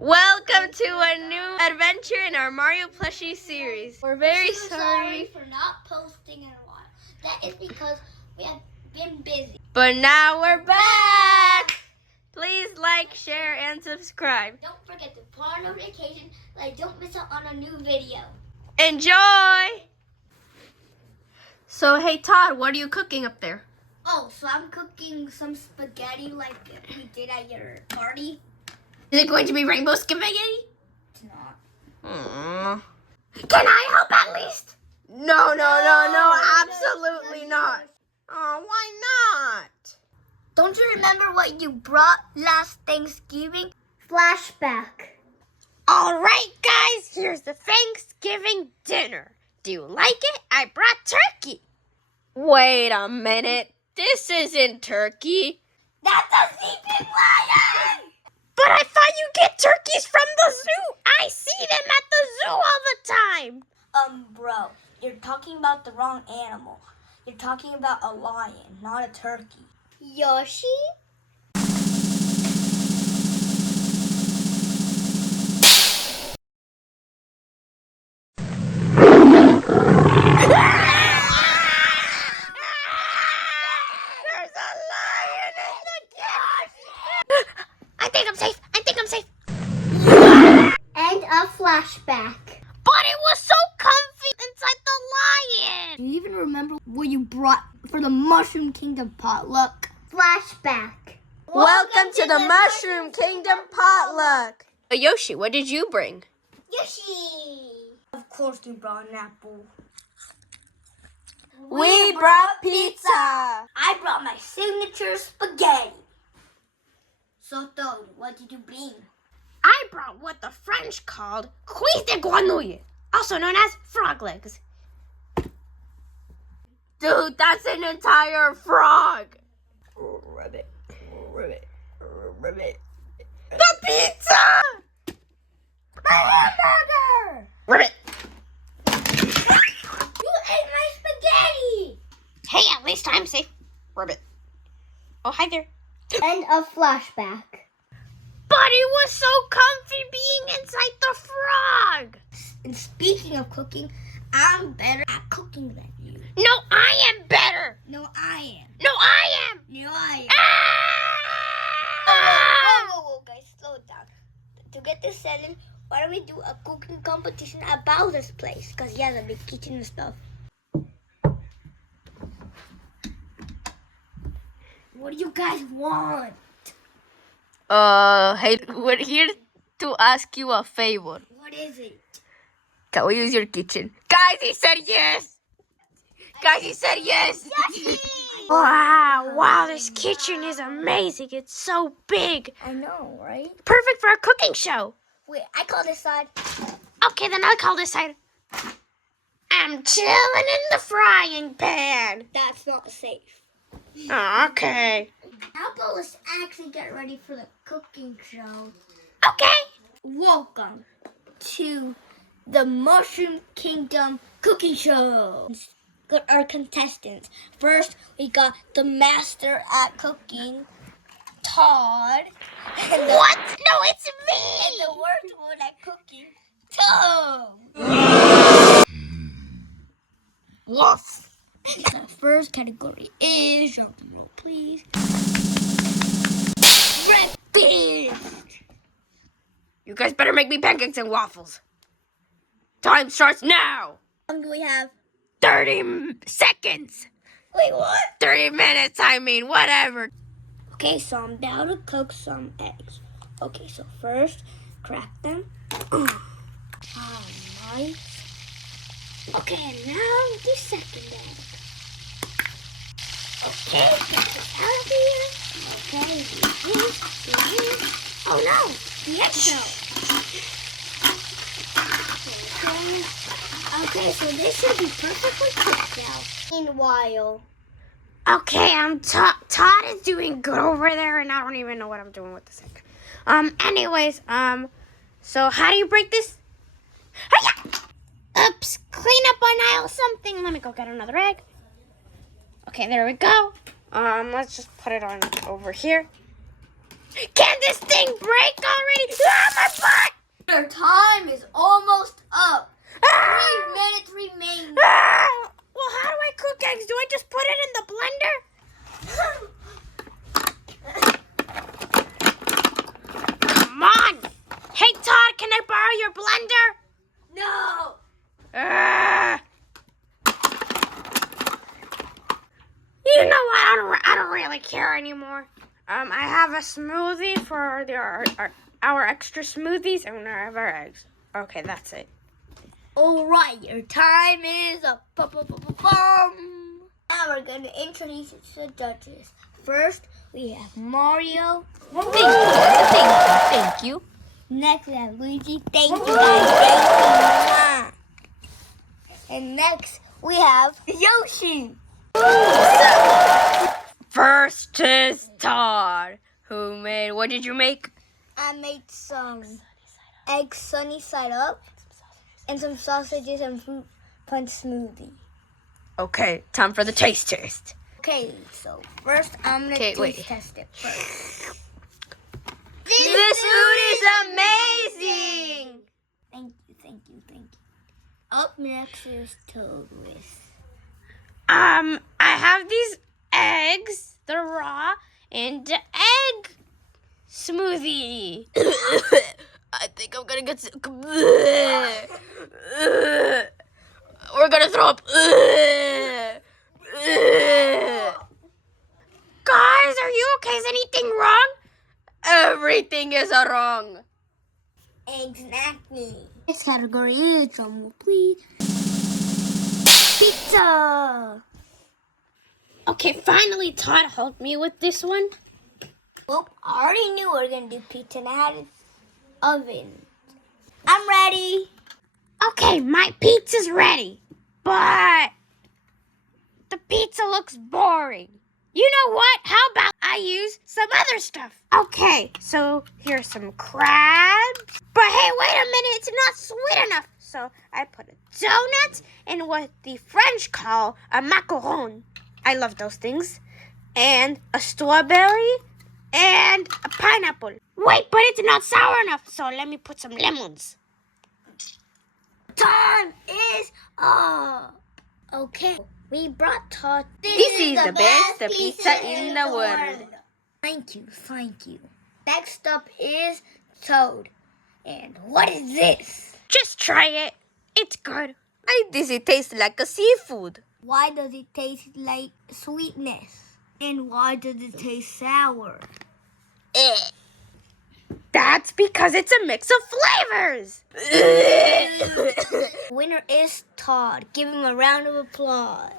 Welcome to a new adventure in our Mario plushie series. We're very sorry for not posting in a while. That is because we have been busy. But now we're back! Please like, share, and subscribe. Don't forget to put on notification so you don't miss out on a new video. Enjoy! So, hey Todd, what are you cooking up there? Oh, so I'm cooking some spaghetti like we did at your party. Is it going to be rainbow spaghetti? It's not. Aww. Can I help at least? No, absolutely not. Oh, why not? Don't you remember what you brought last Thanksgiving? Flashback. All right, guys, here's the Thanksgiving dinner. Do you like it? I brought turkey. Wait a minute. This isn't turkey. That's a sleeping lion! But I thought you get turkeys from the zoo. I see them at the zoo all the time. Bro, you're talking about the wrong animal. You're talking about a lion, not a turkey. Yoshi? There's a lion in the cage. I think I'm safe. And a flashback. But it was so comfy inside the lion. Do you even remember what you brought for the Mushroom Kingdom potluck? Flashback. Welcome to the Mushroom Kingdom potluck. Yoshi, what did you bring? Yoshi! Of course you brought an apple. We brought pizza. I brought my signature spaghetti. So, Toad, what did you bring? I brought what the French called cuisse de grenouille, also known as frog legs. Dude, that's an entire frog. Ribbit. The pizza! My hamburger! Ribbit. You ate my spaghetti! Hey, at least I'm safe. Ribbit. Oh, hi there. And a flashback. But it was so comfy being inside the frog. And speaking of cooking, I'm better at cooking than you. No, I am better. No, I am. No, I am. No, I am. Ah! Whoa, guys, slow it down. To get this settled, why don't we do a cooking competition about this place? Because he has a big kitchen and stuff. What do you guys want? Hey, we're here to ask you a favor. What is it? Can we use your kitchen? Guys, he said yes. Yes. Wow, this kitchen is amazing. It's so big. I know, right? Perfect for a cooking show. Wait, I call this side. Okay, then I'll call this side. I'm chilling in the frying pan. That's not safe. Okay. How about let's actually get ready for the cooking show? Okay. Welcome to the Mushroom Kingdom cooking show. Got our contestants. First, we got the master at cooking, Todd. And What? No, it's me. And the worst one at cooking, Toad. Woof. The first category is, drum roll please, breakfast. You guys better make me pancakes and waffles. Time starts now. How long do we have? 30 seconds. Wait, what? 30 minutes, whatever. Okay, so I'm down to cook some eggs. Okay, so first, crack them. Oh, nice. Okay, and now the second egg. Okay, get this out of here. Okay, do this. Oh no, the eggshell. Okay, so this should be perfectly cooked now. Meanwhile. Okay, Todd is doing good over there, and I don't even know what I'm doing with this egg. Anyways, so how do you break this? Hi-ya! Oops, clean up on aisle something. Let me go get another egg. Okay, there we go. Let's just put it on over here. Can this thing break already? Ah, my anymore. I have a smoothie for our extra smoothies, and we have our eggs. Okay, that's it. All right, your time is up. Now we're going to introduce you to the judges. First, we have Mario. Thank you. Next, we have Luigi. Thank you, guys. Thank you. And next, we have Yoshi. First is Todd, who made, what did you make? I made some egg sunny side up and some sausages and fruit punch smoothie. Okay, time for the taste test. Okay, so first I'm going to taste wait. test it first. This food is amazing! Thank you. Up next is Toad with. I have these eggs, the raw, and the egg smoothie. I think I'm gonna get sick. We're gonna throw up. Guys, are you okay? Is anything wrong? Everything is wrong. Exactly. Next category is, drum roll please, pizza. Okay, finally Todd helped me with this one. Well, I already knew we were going to do pizza and I had an oven. I'm ready. Okay, my pizza's ready, but the pizza looks boring. You know what? How about I use some other stuff? Okay, so here's some crabs. But hey, wait a minute, it's not sweet enough. So I put a donut in what the French call a macaron. I love those things. And a strawberry and a pineapple. Wait, but it's not sour enough, so let me put some lemons. Time is up. Okay, we brought Todd. This is the best pizza in the world. Thank you. Next up is Toad. And what is this? Just try it. It's good. Why does it taste like a seafood? Why does it taste like sweetness? And why does it taste sour? That's because it's a mix of flavors. Winner is Todd. Give him a round of applause.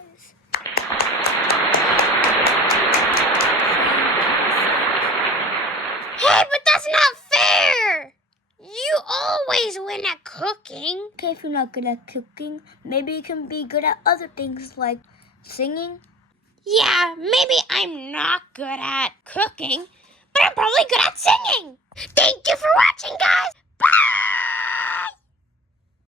Hey, but that's not fair. You always win at cooking. Okay, if you're not good at cooking, maybe you can be good at other things like singing. Yeah, maybe I'm not good at cooking, but I'm probably good at singing. Thank you for watching, guys. Bye!